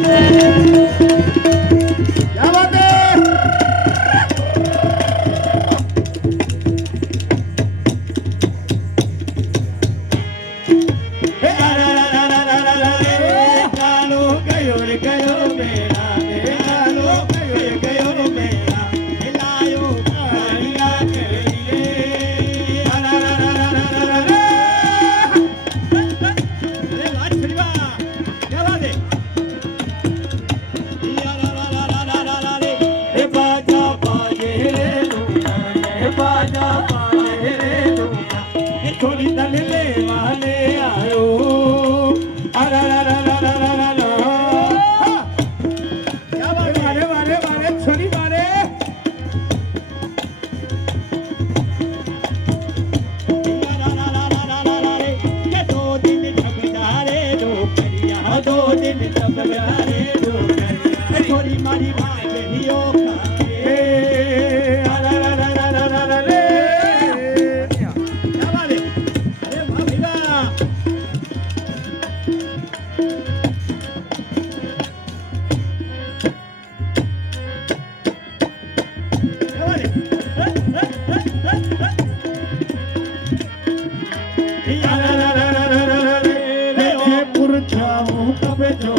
क्या बात है? छोरी दल ले वाले आयो अरे क्या बात है? मारे छोरी मारे दो दिन जब जा रे दो करिया 2 दिन जब जा रे दो करिया छोरी मारी भागियो खाए पुरछाऊं कब जो